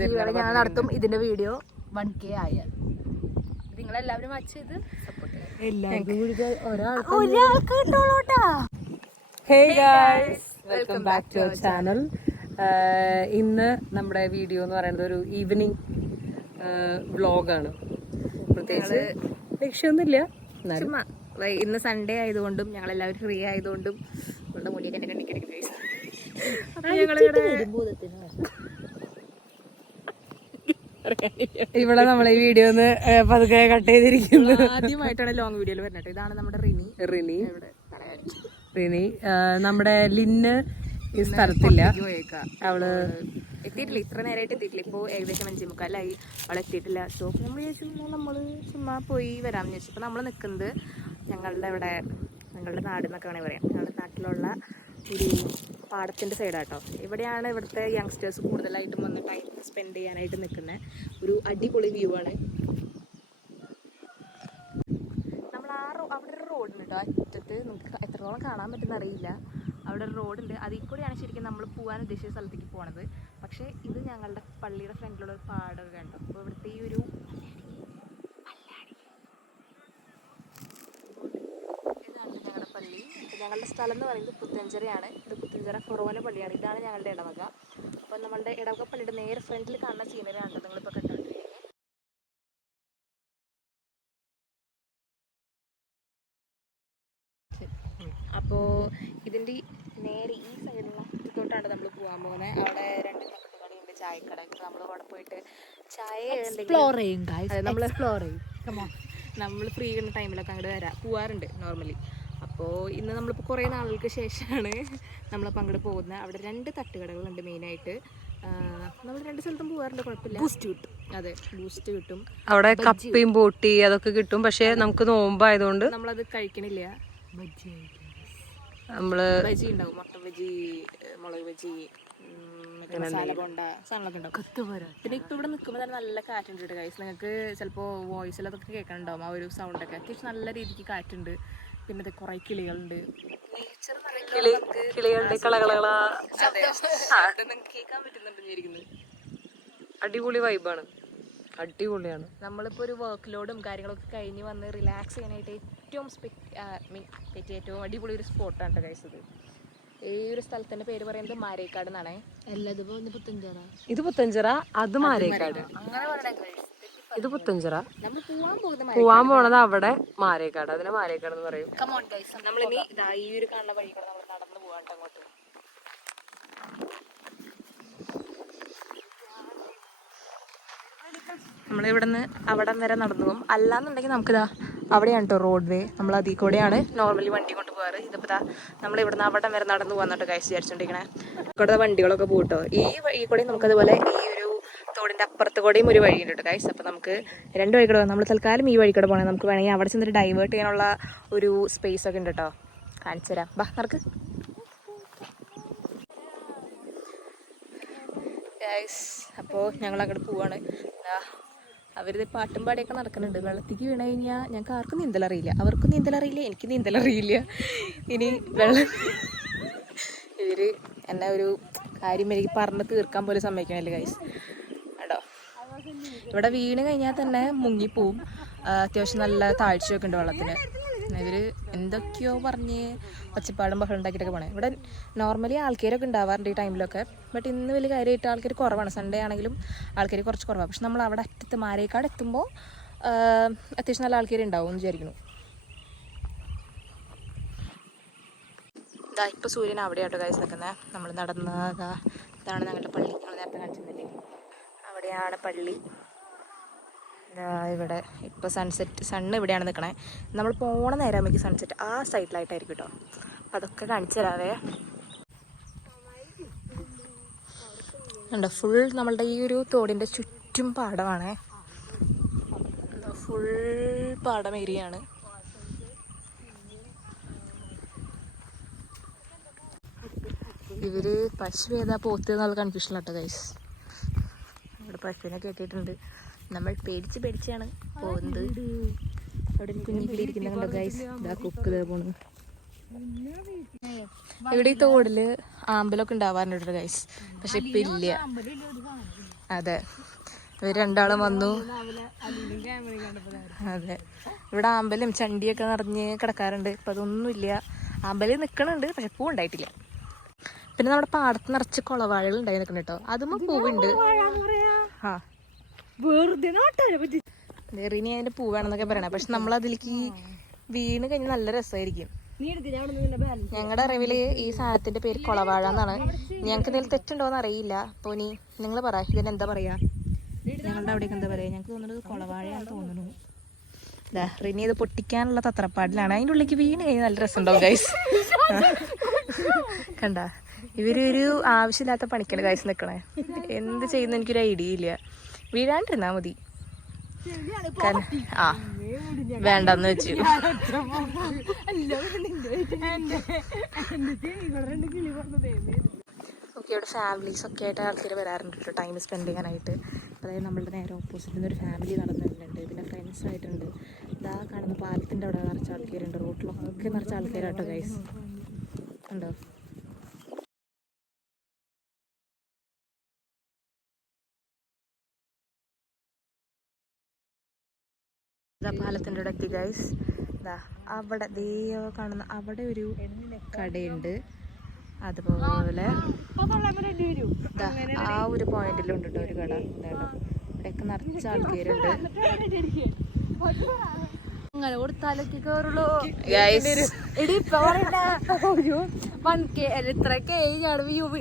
ഞാൻ നടത്തും. ഇതിന്റെ വീഡിയോ 1K ആയ നിങ്ങളെല്ലാവരും വാച്ച് ചെയ്ത് സപ്പോർട്ട് ചെയ്യാം. Hey guys, welcome back to our channel. ഇന്ന് നമ്മുടെ വീഡിയോ എന്ന് പറയുന്നത് ഒരു ഈവനിങ് വ്ളോഗാണ്. പ്രത്യേകിച്ച് ലക്ഷ്യമൊന്നുമില്ല, ചുമ്മാ ഇന്ന് സൺഡേ ആയതുകൊണ്ടും ഞങ്ങൾ എല്ലാവരും ഫ്രീ ആയതുകൊണ്ടും നമ്മുടെ മുടിയൊക്കെ എന്റെ കണ്ണിക്കിടയ്ക്ക് ഇവിടെ നമ്മളെ വീഡിയോ ഒന്ന് പതുക്കെ കട്ട് ചെയ്തിരിക്കുന്നു. ആദ്യമായിട്ടാണ് ലോങ് വീഡിയോയിൽ വരുന്നത്. ഇതാണ് നമ്മുടെ റിനി. നമ്മുടെ ലിന്ന് ഈ സ്ഥലത്തില്ല, അവള് എത്തിയിട്ടില്ല. ഇത്ര നേരമായിട്ട് എത്തിയിട്ടില്ല. ഇപ്പോൾ ഏകദേശം 5:45 അവൾ എത്തിയിട്ടില്ല. സോ നമ്മൾ വിചാരിച്ചു നമ്മൾ ചുമ്മാ പോയി വരാമെന്ന് വിചാരിച്ചു. ഇപ്പോൾ നമ്മൾ നിൽക്കുന്നത് ഞങ്ങളുടെ നാട് എന്നൊക്കെ വേണമെങ്കിൽ പറയാം. ഞങ്ങളുടെ നാട്ടിലുള്ള ഒരു പാടത്തിൻ്റെ സൈഡാട്ടോ. ഇവിടെയാണ് ഇവിടുത്തെ യങ്സ്റ്റേഴ്സ് കൂടുതലായിട്ടും വന്ന് ടൈം സ്പെൻഡ് ചെയ്യാനായിട്ട് നിൽക്കുന്നത്. ഒരു അടിപൊളി വ്യൂ ആണ്. നമ്മൾ അവിടെ ഒരു റോഡുണ്ട് കേട്ടോ, അറ്റത്ത്. നമുക്ക് എത്രത്തോളം കാണാൻ പറ്റുന്ന അറിയില്ല. അവിടെ ഒരു റോഡുണ്ട്. അതിൽ കൂടെയാണ് ശരിക്കും നമ്മൾ പോകാൻ ഉദ്ദേശിച്ച സ്ഥലത്തേക്ക് പോണത്. പക്ഷേ ഇത് ഞങ്ങളുടെ പള്ളിയുടെ ഫ്രണ്ടിലുള്ള ഒരു പാടമൊക്കെ കണ്ടോ. അപ്പോൾ ഇവിടുത്തെ ഈ ഒരു ഇതാണ് ഞങ്ങളുടെ പള്ളി. ഞങ്ങളുടെ സ്ഥലം എന്ന് പറയുന്നത് പുത്തഞ്ചിറയാണ്. ഇത് പുത്തഞ്ചിറ ഫൊറോന പള്ളിയാണ്. ഇതാണ് ഞങ്ങളുടെ ഇടവക. അപ്പോൾ നമ്മളുടെ ഇടവക പള്ളിയുടെ നേരെ ഫ്രണ്ടിൽ കാണുന്ന സീനറിയാണ് നിങ്ങളിപ്പോൾ കണ്ടുകൊണ്ടിരിക്കുന്നത്. അപ്പോൾ ഇതിൻ്റെ നേരെ ഈ സൈഡിലുള്ള അറ്റത്തോട്ടാണ് നമ്മൾ പോകാൻ പോകുന്നത്. അവിടെ 2 തട്ടുകടയുണ്ട്, ചായക്കട. നമ്മൾ അവിടെ പോയിട്ട് ചായ നമ്മൾ ഫ്രീ ഉള്ള ടൈമിലൊക്കെ അങ്ങോട്ട് പോവാറുണ്ട് നോർമലി. അപ്പോൾ ഇന്ന് നമ്മളിപ്പോൾ കുറേ നാളുകൾക്ക് ശേഷമാണ് നമ്മളപ്പോൾ അങ്ങോട്ട് പോകുന്നത്. അവിടെ 2 തട്ടുകടകളുണ്ട് മെയിനായിട്ട്. നമ്മൾ 2 സ്ഥലത്തും പോകാറുണ്ട്, കുഴപ്പമില്ല. ബൂസ്റ്റ് കിട്ടും. അതെ, ബൂസ്റ്റ് കിട്ടും. അവിടെ കപ്പയും ബോട്ടി അതൊക്കെ കിട്ടും. പക്ഷെ നമുക്ക് നോമ്പായതുകൊണ്ട് നമ്മളത് കഴിക്കണില്ല. ബജി ഉണ്ടാവും, മുട്ട ബജി, മുളക് ബജി, മസാല ബോണ്ട സാധനങ്ങളൊക്കെ ഉണ്ടാവും. പിന്നെ ഇപ്പൊ ഇവിടെ നിൽക്കുമ്പോൾ തന്നെ നല്ല കാറ്റുണ്ട് കേട്ടോ ഗൈസ്. നിങ്ങൾക്ക് ചിലപ്പോൾ വോയിസിൽ അതൊക്കെ കേൾക്കാനുണ്ടാവും. ആ ഒരു സൗണ്ടൊക്കെ അത്യാവശ്യം നല്ല രീതിക്ക് കാറ്റുണ്ട്. പിന്നെ കുറെ കിളികളുണ്ട്. നേച്ചർ കേൾക്കാൻ പറ്റുന്നുണ്ടെന്ന്. അടിപൊളി വൈബാണ്, അടിപൊളിയാണ്. നമ്മളിപ്പോൾ ഒരു വർക്ക് ലോഡും കാര്യങ്ങളൊക്കെ കഴിഞ്ഞ് വന്ന് റിലാക്സ് ചെയ്യാനായിട്ട് ഏറ്റവും അടിപൊളി ഒരു സ്പോട്ടാണ് കേട്ടോ ഗൈസ്. ഈ ഒരു സ്ഥലത്തിന്റെ പേര് പറയുന്നത് മാരേക്കാട് എന്നാണ്. ഇത് പുത്തഞ്ചിറ, അത് മാരേക്കാട്. അങ്ങനെ പറയണേ. ഇത് പുത്തഞ്ചിറ, നമ്മൾ പോവാൻ പോണത് അവിടെ മാരേക്കാട്. അതിനെ മാരേക്കാട് എന്ന് പറയും. നമ്മളിനി ഈ ഒരു കാണുന്ന വഴി കൂടെ നമ്മൾ നടന്നു പോകാണ്ട് അങ്ങോട്ട്. നമ്മളിവിടുന്ന് അവിടം വരെ നടന്നു പോകും. അല്ലാന്നുണ്ടെങ്കിൽ നമുക്കിതാ അവിടെയാണ് കേട്ടോ റോഡ് വേ. നമ്മൾ അതിൽ കൂടെയാണ് നോർമലി വണ്ടി കൊണ്ട് പോകാറ്. ഇതിപ്പോൾ ഇതാ നമ്മളിവിടുന്ന് അവിടം വരെ നടന്നു പോകാന്നിട്ട് കഴിച്ച് വിചാരിച്ചോണ്ടിരിക്കണേ. ഇവിടെ വണ്ടികളൊക്കെ പോകട്ടോ. ഈ വഴി കൂടെ നമുക്കതുപോലെ ഈ ഒരു തോടിൻ്റെ അപ്പുറത്ത് കൂടെയും ഒരു വഴിയുണ്ട് കേട്ടോ ഗൈസ്. അപ്പോൾ നമുക്ക് 2 വഴി കൂടെ പോകാം. നമ്മൾ തൽക്കാലം ഈ വഴി കൂടെ പോകണം. നമുക്ക് വേണമെങ്കിൽ അവിടെ ചെന്നിട്ട് ഡൈവേർട്ട് ചെയ്യാനുള്ള ഒരു സ്പേസ് ഒക്കെ ഉണ്ട് കേട്ടോ. കാണിച്ചു തരാം, ബാ നടക്ക് ഗൈസ്. അപ്പോൾ ഞങ്ങൾ അങ്ങോട്ട് പോവാണ്. അവരിത് പാട്ടും പാടിയൊക്കെ നടക്കുന്നുണ്ട്. വെള്ളത്തേക്ക് വീണ് കഴിഞ്ഞാൽ ഞങ്ങൾക്ക് ആർക്കും നീന്തലറിയില്ല. അവർക്കും നീന്തലറിയില്ല, എനിക്ക് നീന്തലറിയില്ല. ഇനി ഇവർ എന്നെ ഒരു കാര്യം എനിക്ക് പറഞ്ഞ് തീർക്കാൻ പോലും സമ്മതിക്കണല്ലേ ഗൈസ്. കേട്ടോ, ഇവിടെ വീണ് കഴിഞ്ഞാൽ തന്നെ മുങ്ങിപ്പോവും. അത്യാവശ്യം നല്ല താഴ്ചയൊക്കെ ഉണ്ട് വെള്ളത്തിന്. ഇവർ എന്തൊക്കെയോ പറഞ്ഞ് ഒച്ചപ്പാടും ബഹളം ഉണ്ടാക്കിയിട്ടൊക്കെ പോണേ. ഇവിടെ നോർമലി ആൾക്കാരൊക്കെ ഉണ്ടാവാറുണ്ട് ഈ ടൈമിലൊക്കെ. ബട്ട് ഇന്ന് വലിയ കാര്യമായിട്ട് ആൾക്കാർ കുറവാണ്. സൺഡേ ആണെങ്കിലും ആൾക്കാർ കുറച്ച് കുറവാണ്. പക്ഷെ നമ്മൾ അവിടെ അറ്റത്ത് മാരേക്കാട് എത്തുമ്പോൾ അത്യാവശ്യം നല്ല ആൾക്കാരുണ്ടാവും എന്ന് വിചാരിക്കുന്നു. ഇതാ ഇപ്പോൾ സൂര്യൻ അവിടെയാട്ടോ ഗൈസ് നിൽക്കുന്നത്. നമ്മൾ നടന്നതാ, ഇതാണ് ഞങ്ങളുടെ പള്ളി. നമ്മൾ നേരത്തെ കാണിച്ചിരുന്നില്ലേ, അവിടെയാണ് പള്ളി. ഇവിടെ ഇപ്പോൾ സണ്ണ് ഇവിടെയാണ് നിൽക്കണേ. നമ്മൾ പോണ നേരമാകുമ്പോഴേക്ക് സൺസെറ്റ് ആ സൈഡിലായിട്ടായിരിക്കും കേട്ടോ. അതൊക്കെ കാണിച്ചു തരാവേ. ഉണ്ടോ, ഫുൾ നമ്മളുടെ ഈ ഒരു തോടിൻ്റെ ചുറ്റും പാടമാണേ. ഫുൾ പാടം ഏരിയയാണ്. ഇവര് പശു ഏതാ പോത്ത് എന്നുള്ള കൺഫ്യൂഷനിലാട്ടോ ഗൈസ്. ഇവിടെ പശുവിനെ കെട്ടിയിട്ടുണ്ട്. നമ്മൾ പേടിച്ചാണ് പോകുന്നത്. അവിടെ കുഞ്ഞിക്കിളി ഇരിക്കുന്നുണ്ടോ ഗൈസ്. ഇതാ കൊക്ക് പോണു. ഇവിടെ ഈ തോടില് ആമ്പലൊക്കെ ഉണ്ടാവാറുണ്ട് ഗൈസ്. പക്ഷെ ഇപ്പൊ ഇല്ല. അതെ, ഇവർ രണ്ടാളും വന്നു. അതെ, ഇവിടെ ആമ്പലും ചണ്ടിയൊക്കെ നിറഞ്ഞ് കിടക്കാറുണ്ട്. ഇപ്പം അതൊന്നുമില്ല. ആമ്പല് നിൽക്കണുണ്ട്, പക്ഷെ പൂ ഉണ്ടായിട്ടില്ല. പിന്നെ നമ്മുടെ പാടത്ത് നിറച്ച് കുളവാഴകൾ ഉണ്ടായി നിൽക്കണം കേട്ടോ. അതും പൂവുണ്ട്. ആ റിനി അതിന്റെ പൂവാണെന്നൊക്കെ പറയണേ. പക്ഷെ നമ്മൾ അതിലേക്ക് വീണ് കഴിഞ്ഞാൽ നല്ല രസമായിരിക്കും. ഞങ്ങളുടെ അറിവില് ഈ സാധനത്തിന്റെ പേര് കുളവാഴ എന്നാണ്. ഞങ്ങൾക്ക് എന്തെങ്കിലും തെറ്റുണ്ടോന്ന് അറിയില്ല. അപ്പോൾ നീ നിങ്ങൾ പറ, ഇതിനെന്താ പറയാ? ഞങ്ങളുടെ അവിടേക്ക് എന്താ പറയാ? ഞങ്ങൾക്ക് തോന്നുന്നത് കുളവാഴയാണെന്ന് തോന്നുന്നു. റിനി ഇത് പൊട്ടിക്കാനുള്ള തത്രപ്പാടിലാണ്. അതിൻ്റെ ഉള്ളിലേക്ക് വീണ് കഴിഞ്ഞാൽ നല്ല രസമുണ്ടാവും ഗൈസ്. കണ്ട, ഇവരൊരു ആവശ്യമില്ലാത്ത പണിക്കാണ് ഗൈസ് നിൽക്കണേ. എന്ത് ചെയ്യുന്ന എനിക്കൊരു ഐഡിയ ഇല്ല. വീഴാണ്ടിരുന്നാ മതി. ആ വേണ്ടെന്ന് വെച്ചു. ഓക്കെ, ഇവിടെ ഫാമിലീസ് ഒക്കെ ആയിട്ട് ആൾക്കാർ വരാറുണ്ട് കേട്ടോ, ടൈം സ്പെൻഡ് ചെയ്യാനായിട്ട്. അതായത് നമ്മളുടെ നേരെ ഓപ്പോസിറ്റിൽ നിന്ന് ഒരു ഫാമിലി നടന്നു വരുന്നുണ്ട്. പിന്നെ ഫ്രണ്ട്സായിട്ടുണ്ട്. ഇതാ കാണുന്ന പാലത്തിൻ്റെ അവിടെ നിറച്ച ആൾക്കാരുണ്ട്. റോട്ടിലൊക്കെ നിറച്ച ആൾക്കാരാട്ടോ ഗൈസ്. ഉണ്ടോ? ഇതാ പാലത്തിൻ്റെ അവിടെ എത്തി ഗൈസ്. ഇതാ അവിടെ കാണുന്ന അവിടെ ഒരു കടയുണ്ട്. അതുപോലെ ആ ഒരു പോയിന്റിലുണ്ട് കേട്ടോ ഒരു കട. ഇതാണ്, ഇവിടെയൊക്കെ നിറച്ച ആൾക്കാരുണ്ട്. അങ്ങനെ കൊടുത്താലൊക്കെ കേറുള്ളൂ.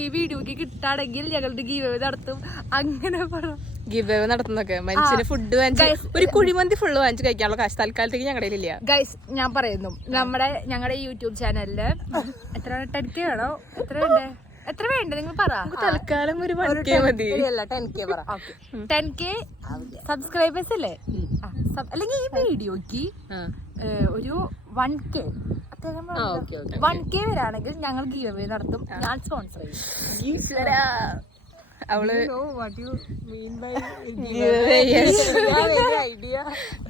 ഈ വീഡിയോക്ക് കിട്ടാണെങ്കിൽ ഞങ്ങളുടെ ഗീവ് നടത്തും. അങ്ങനെ ഗിവ് അവേ നടത്തുന്നൊക്കെ മനുഷ്യന് ഫുഡ് വാങ്ങിച്ച് ഒരു കുഴിമന്തി ഫുള്ള് വാങ്ങിച്ച് കഴിക്കാനുള്ള കാശ് തൽക്കാലത്തേക്ക് ഞങ്ങളുടെ ഇല്ല ഗൈസ്. ഞാൻ പറയുന്നു, ഞങ്ങളുടെ യൂട്യൂബ് ചാനലില് എത്ര 10K വേണോ? എത്ര വേണ്ട നിങ്ങൾ പറ. തൽക്കാലം ഒരു 1K മതി. 10K പറ. 10K സബ്സ്ക്രൈബേഴ്സ് അല്ലേ? അല്ലെങ്കിൽ ഈ വീഡിയോക്ക് ഒരു 1K 1K വരാണെങ്കിൽ ഞങ്ങൾ ഗീവ് അവേ നടത്തും. ഞാൻ സ്പോൺസർ ചെയ്യും. അവള് ഐഡിയ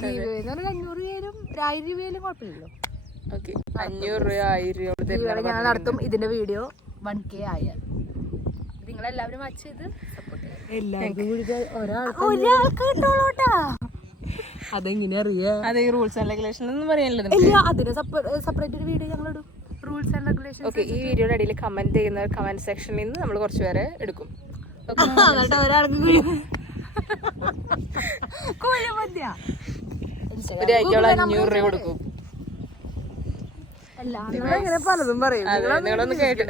500 പേരും 1000 രൂപയിലും കുഴപ്പമില്ലല്ലോ. 500 രൂപ 1000 രൂപ ഞാൻ നടത്തും. ഇതിന്റെ വീഡിയോ 1K ആയാൽ നിങ്ങളെല്ലാവരും വാച്ച് ചെയ്ത് ഒരാൾക്ക് അതെങ്ങനെയാ അറിയാ? അതെ, റൂൾസ് ആൻഡ് റെഗുലേഷൻ ഒന്നും പറയാനില്ല. അതിന് സെപ്പറേറ്റ് ഒരു വീഡിയോ ഞങ്ങൾ ഇടും. Rules and regulation. ഓക്കെ, ഈ വീഡിയോയുടെ അടിയിൽ കമന്റ് ചെയ്യുന്ന കമന്റ് സെക്ഷനിൽ നിന്ന് നമ്മൾ കുറച്ച് പേരെ എടുക്കും. ഒരാഴ്ചയോളം 500 രൂപ കൊടുക്കും. പലതും പറയും. നിങ്ങളൊന്ന് കേട്ടിട്ട്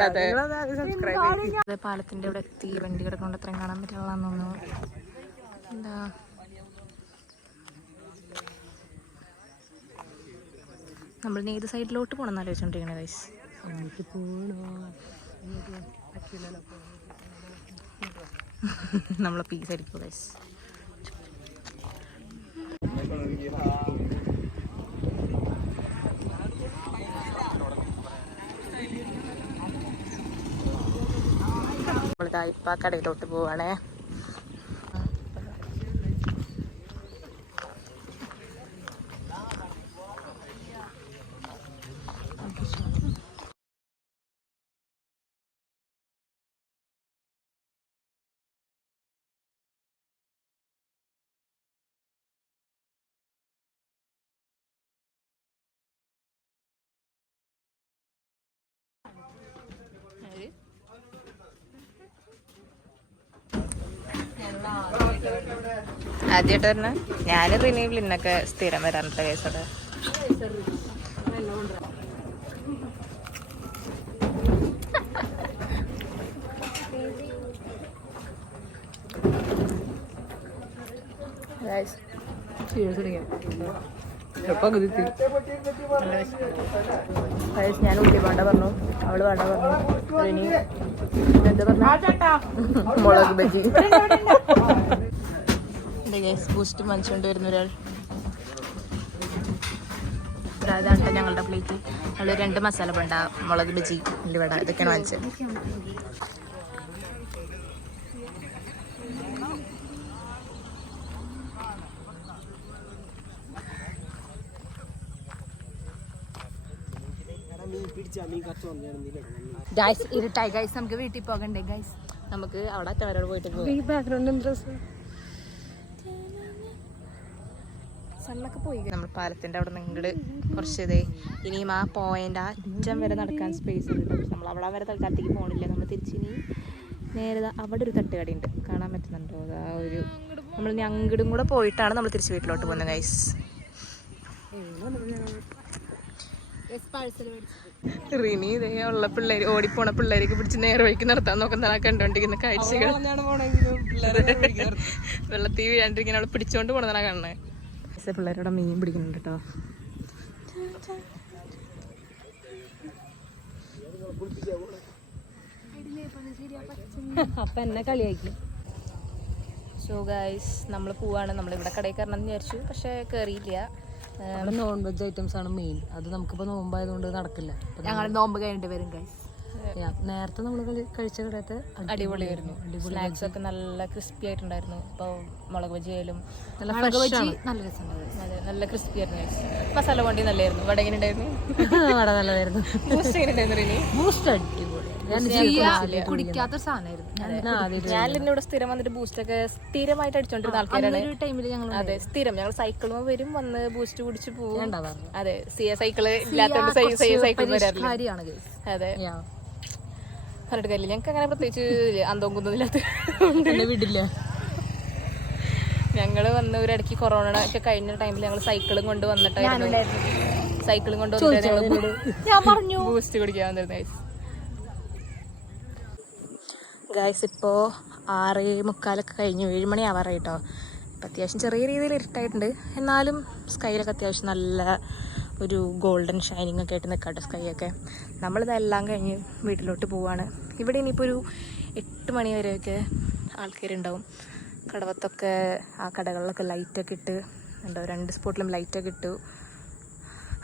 പാലത്തിന്റെ ഇവിടെ എത്തി. വണ്ടി കിടക്കൊണ്ട് അത്രയും കാണാൻ പറ്റുള്ളാന്ന് തോന്നുന്നു. എന്താ നമ്മൾ ഏത് സൈഡിലോട്ട് പോകണമെന്ന് ആലോചിച്ചോണ്ടിരിക്കണേ ഗൈസ്. നമ്മളെ പീസ് ആയിരിക്കും ഗൈസ്. നമ്മളിതാ ഇപ്പം കടയിലോട്ട് പോവാണേ. ആദ്യമായിട്ട് പറഞ്ഞ ഞാൻ റിനീവിൽ ഇന്നൊക്കെ സ്ഥിരം വരാറുണ്ട് കേസോടെ. ഞാൻ ഉള്ളി വേണ്ട പറഞ്ഞു, അവള് വേണ്ട പറഞ്ഞു. ഇനി എന്താ പറഞ്ഞ മുളക് ബജി ബൂസ്റ്റ് മനുഷ്യണ്ട് വരുന്ന ഒരാൾ. ഇതാണ് ഞങ്ങളുടെ പ്ലേറ്റ്. ഞങ്ങൾ 2 മസാല ബണ്ട, മുളക് ബജി, ഉള്ളിവട ഇതൊക്കെയാണ് വാങ്ങിച്ചത്. ഗൈസ് ഇരുട്ടായി ഗൈസ്, നമുക്ക് വീട്ടിൽ പോകണ്ടേ ഗൈസ്? നമുക്ക് അവിടെ അറ്റവരോട് പോയിട്ട് പോകാം. ഈ ബാക്ക്ഗ്രൗണ്ട് ഇൻട്രസ്റ്റ് സണ്ണൊക്കെ പോയി. നമ്മൾ പാലത്തിൻ്റെ അവിടെ നിന്ന് ഇങ്ങോട്ട് കുറച്ച് ഇതേ ഇനിയും ആ പോയിന്റ് അറ്റം വരെ നടക്കാൻ സ്പേസ് ഉണ്ട്. പക്ഷെ നമ്മൾ അവിടെ വരെ തൽക്കാലത്തേക്ക് പോകണില്ല. നമ്മൾ തിരിച്ചിനി നേരെ അവിടെ ഒരു തട്ടുകടയുണ്ട്, കാണാൻ പറ്റുന്നുണ്ടോ? ആ ഒരു നമ്മൾ ഇനി അങ്ങോട്ടും കൂടെ പോയിട്ടാണ് നമ്മൾ തിരിച്ച് വീട്ടിലോട്ട് പോകുന്നത് ഗൈസ്. റിനി ഇതേ ഉള്ള പിള്ളേർ ഓടിപ്പോണ പിള്ളേർക്ക് പിടിച്ച് നേരെ വഴിക്ക് നടത്താൻ നോക്കുന്നതാണ് കണ്ടുകൊണ്ടിരിക്കുന്ന കാഴ്ചകൾ. വെള്ളത്തിൽ വീഴാണ്ടിരിക്കുന്ന അവളെ പിടിച്ചോണ്ട് പോണതാണ് കാണുന്നത്. പിള്ളേരോടെ മീൻ പിടിക്കുന്നുണ്ട് കേട്ടോ. അപ്പൊ എന്നെ കളിയാക്കി. സോ ഗൈസ് നമ്മൾ പോവാണ്. നമ്മളിവിടെ കടയിൽ കയറണം എന്ന് വിചാരിച്ചു, പക്ഷെ കയറിയില്ല. നോൺ വെജ് ഐറ്റംസ് ആണ് മെയിൻ. അത് നമുക്കിപ്പോ നോമ്പായതുകൊണ്ട് നടക്കില്ല. ഞങ്ങൾ നോമ്പ് കഴിഞ്ഞിട്ട് വരും ഗൈസ്. നേരത്തെ നമ്മൾ കഴിച്ച കടയത്തെ അടിപൊളിയായിരുന്നു. സ്നാക്സ് ഒക്കെ നല്ല ക്രിസ്പി ആയിട്ടുണ്ടായിരുന്നു. ഇപ്പോൾ മുളക് ബജി ആയാലും നല്ല രസമുണ്ടായിരുന്നു. അതെ, നല്ല ക്രിസ്പി ആയിരുന്നു. മസാല കൊണ്ടി നല്ലായിരുന്നു. ഇവിടെ എങ്ങനെ ഉണ്ടായിരുന്നു? അവിടെ നല്ലതായിരുന്നു. ബൂസ്റ്റ് എങ്ങനെ ഉണ്ടായിരുന്നു? ബൂസ്റ്റ് അടിപൊളി, കുടിക്കാത്ത സാധനമായിരുന്നു. ഞാൻ ഇവിടെ സ്ഥിരം വന്നിട്ട് ബൂസ്റ്റ് ഒക്കെ സ്ഥിരമായിട്ട് അടിച്ചോണ്ടിരുന്ന ആൾക്കാരാണ്. അതെ, സ്ഥിരം ഞങ്ങൾ സൈക്കിളും വരും, വന്ന് ബൂസ്റ്റ് കുടിച്ച് പോകും. അതെ, സൈക്കിള് ഇല്ലാത്തോണ്ട് സൈക്കിൾ വരാറില്ല. അതെ, പറഞ്ഞിട്ട് കാര്യമില്ല. ഞങ്ങൾക്ക് അങ്ങനെ പ്രത്യേകിച്ച് അന്തവും കുന്നൊന്നുമില്ലാത്ത വിടില്ല. ഞങ്ങള് വന്ന് ഒരിടയ്ക്ക് കൊറോണ ഒക്കെ കഴിഞ്ഞ ടൈമിൽ ഞങ്ങൾ സൈക്കിളും കൊണ്ട് വന്നിട്ടായിരുന്നു ബൂസ്റ്റ് കുടിക്കാൻ വന്നിരുന്നു. ഗൈസ് ഇപ്പോൾ 6:45 കഴിഞ്ഞു, 7 മണി ആവാറായി കേട്ടോ. ഇപ്പം അത്യാവശ്യം ചെറിയ രീതിയിൽ ഇരുട്ടായിട്ടുണ്ട്. എന്നാലും സ്കൈയിലൊക്കെ അത്യാവശ്യം നല്ല ഒരു ഗോൾഡൻ ഷൈനിങ് ഒക്കെ ആയിട്ട് നിൽക്കട്ടെ സ്കൈ ഒക്കെ. നമ്മളിതെല്ലാം കഴിഞ്ഞ് വീട്ടിലോട്ട് പോവാണ്. ഇവിടെ ഇനിയിപ്പോൾ ഒരു 8 മണി വരെയൊക്കെ ആൾക്കാരുണ്ടാവും. കടവത്തൊക്കെ ആ കടകളിലൊക്കെ ലൈറ്റൊക്കെ ഇട്ട് ഉണ്ടോ, 2 സ്പോട്ടിലും ലൈറ്റൊക്കെ ഇട്ടു.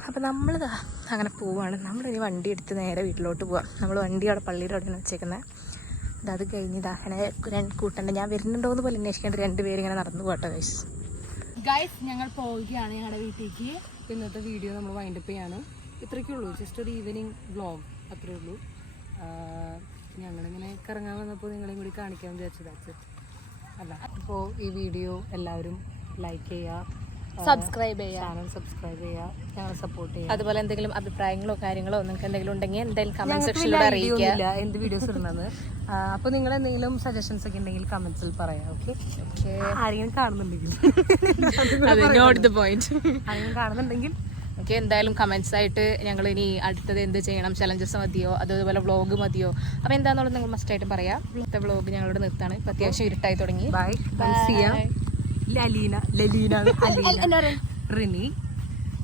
അപ്പോൾ നമ്മളിതാ അങ്ങനെ പോവാണ്. നമ്മളിനി വണ്ടി എടുത്ത് നേരെ വീട്ടിലോട്ട് പോവാം. നമ്മൾ വണ്ടി അവിടെ പള്ളിയുടെ അവിടെയാണ് വെച്ചേക്കുന്നത്. അത് കഴിഞ്ഞിതാ അങ്ങനെ കൂട്ടണ്ട, ഞാൻ വരുന്നുണ്ടോ എന്ന് പോലെ അന്വേഷിക്കേണ്ട 2 പേര് ഇങ്ങനെ നടന്നു പോട്ടെ ഗൈസ്. ഞങ്ങൾ പോവുകയാണ് ഞങ്ങളുടെ വീട്ടിലേക്ക്. ഇന്നത്തെ വീഡിയോ നമ്മൾ വൈൻഡപ്പ് ചെയ്യാണ്. ഇത്രയ്ക്കേ ഉള്ളൂ, ജസ്റ്റ് ഒരു ഈവനിങ് വ്ളോഗ്, അത്രേ ഉള്ളൂ. ഞങ്ങളിങ്ങനെ കറങ്ങാൻ വന്നപ്പോൾ നിങ്ങളെയും കൂടി കാണിക്കാമെന്ന് വിചാരിച്ചത് അല്ല. അപ്പോൾ ഈ വീഡിയോ എല്ലാവരും ലൈക്ക് ചെയ്യുക, സബ്സ്ക്രൈബ് ചെയ്യുക, ചാനൽ സബ്സ്ക്രൈബ് ചെയ്യുക, ഞങ്ങളെ സപ്പോർട്ട് ചെയ്യുക. അതുപോലെ എന്തെങ്കിലും അഭിപ്രായങ്ങളോ കാര്യങ്ങളോ നിങ്ങൾക്ക് എന്തെങ്കിലും ഉണ്ടെങ്കിൽ എന്തായാലും കമന്റ് സെക്ഷനിലൂടെ അറിയിക്കുക എന്ത് വീഡിയോസ് ഇടുന്നത്. അപ്പോൾ നിങ്ങൾ എന്തെങ്കിലും സജഷൻസ് ഒക്കെ ഉണ്ടെങ്കിൽ കമന്റ്സിൽ പറയാം. ഓക്കെ, ആരെങ്കിലും കാണുന്നുണ്ടെങ്കിൽ ആരെങ്കിലും കാണുന്നുണ്ടെങ്കിൽ ഓക്കെ, എന്തായാലും കമന്റ്സ് ആയിട്ട് ഞങ്ങൾ ഇനി അടുത്തത് എന്ത് ചെയ്യണം, ചലഞ്ചസ് മതിയോ അതുപോലെ വ്ളോഗ് മതിയോ, അപ്പോൾ എന്താണെന്നുള്ളത് നിങ്ങൾ മസ്റ്റായിട്ടും പറയാം. ഇന്നത്തെ വ്ളോഗ് ഞങ്ങളോട് നിർത്താണ്. ഇപ്പം അത്യാവശ്യം ഇരുട്ടായി തുടങ്ങി. ബൈ. റിനി.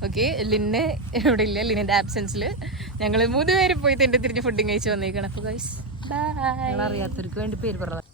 ഓക്കെ, ലിന്ന് ഇവിടെ ഇല്ല. ലിന്നിന്റെ ആബ്സെൻസിൽ ഞങ്ങൾ 3 പേര് പോയി തിരിഞ്ഞ് ഫുഡിങ് കഴിച്ച് വന്നേക്കാണ്. അപ്പോൾ ഗൈസ് ബൈ. അറിയാത്തവർക്ക് വേണ്ടി പേര് പറഞ്ഞത്.